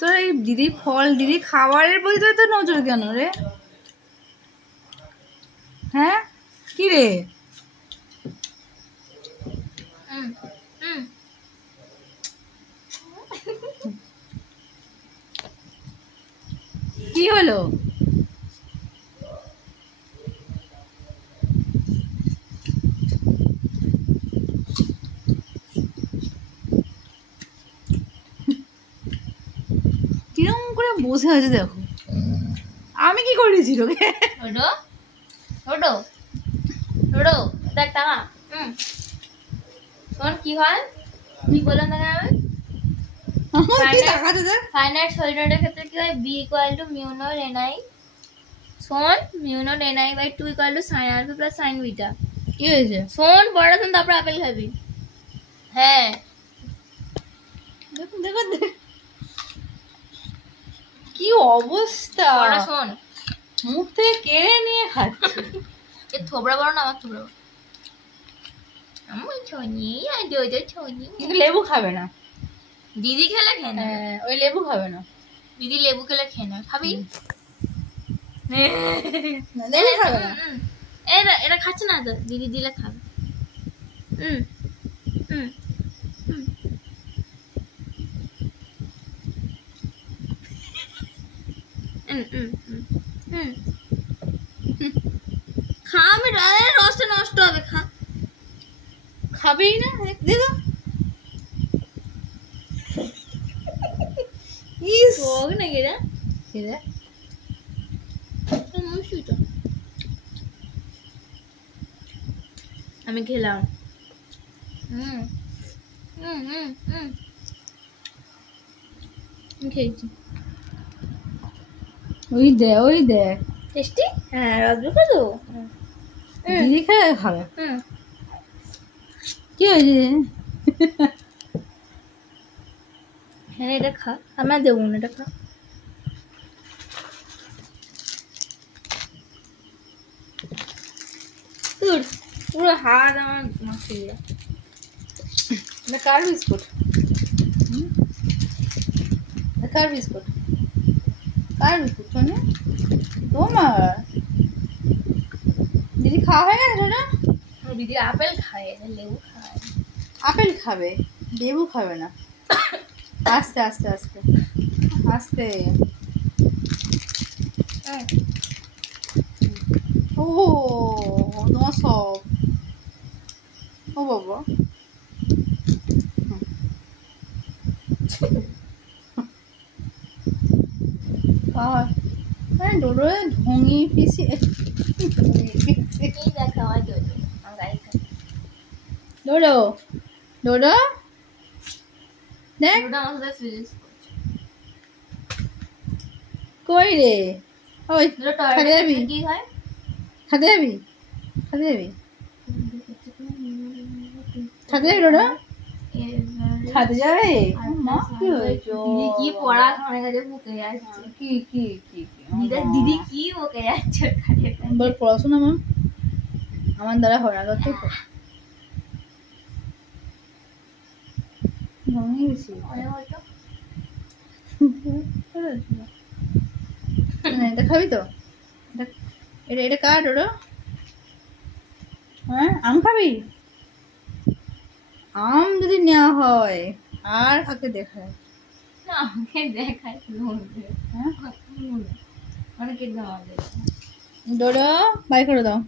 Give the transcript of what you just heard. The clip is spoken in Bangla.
তোর এই দিদি ফল দিদি খাবারের প্রতি তো নজর কেন রে? হ্যাঁ কি রে? কি হলো? কিরম করে বসে আছে দেখো। আমি কি করেছি তোকে? ওডো ওডো ওডো দেখ টাকা। শোন কি হয়, কি বললাম তোকে আমি? ফাইনাইট সলিডের ক্ষেত্রে কি হয়? B equal to mu naught NI, শোন mu naught NI by 2 equal to sine alpha plus sine beta. কি হয়েছে? শোন বড় শোন, তারপর আপেল খাবি। হ্যাঁ দেখো দেখো কি অবস্থা। বড় শোন, মুখ থেকে কেড়ে নিয়ে খাচ্ছে। এ থোবড়া বড় না আমার থোবড়া বড়। আমি ছনি আর দোদো ছনি। কিন্তু লেবু খাবে না। দিদি খেলে খেয়ে না। ওই লেবু খাবে না। দিদি লেবু খেলে খেয়ে না, খাবি? লেবু খাবে না। এটা খাচ্ছে না তো, দিদি দিলে খাবে। খা, আমি রসটা নষ্ট হবে, খা। খাবেই না। দেখো ইস হোক না গেরা রে। আমি খেলাম। খেয়েছি। ওই দেখ টেস্টি। হ্যাঁ রসগোল্লা তো দিদি খেয়ে খাবে। কি হয়েছে? হ্যাঁ এটা খা, আমার দেবো না, এটা খা। তোর পুরো হাত আমার মাখিয়ে। এটা কার বিস্কুট? কার বিস্কুট? কার বিস্কুট শোনে? তোমার দিদি খাওয়া হয়ে গেছে না? দিদি আপেল খায়, লেবু খায়। আপেল খাবে, লেবু খাবে না। আস্তে আস্তে আস্তে আস্তে। ও তোমার সব। ও বাবা ডোডো ঢঙি পিসি ডোডো ডোডো দেখ কই রে? ওই খাতে যাবি? কি হয়? খাতে যাবি? খাতে যাবি? খাতে যাবি ডোডো? খাতে যাবে? মা কি হয়েছে? দিদি কি পড়া আমার কাছে মুখে যাচ্ছে। কি কি কি দিদি কি মুখে যাচ্ছে? বল পড়াশোনা মা আমার দ্বারা হয় না তো। ঘুমিয়ে গেছি। এটা খাবি তো? এটা এটা কার ডোডো? হ্যাঁ আম খাবি? আম যদি নেওয়া হয় আর কাকে দেখায়? না আমাকে দেখায় অনেকের দেওয়া ডোডো বাই করে দাও।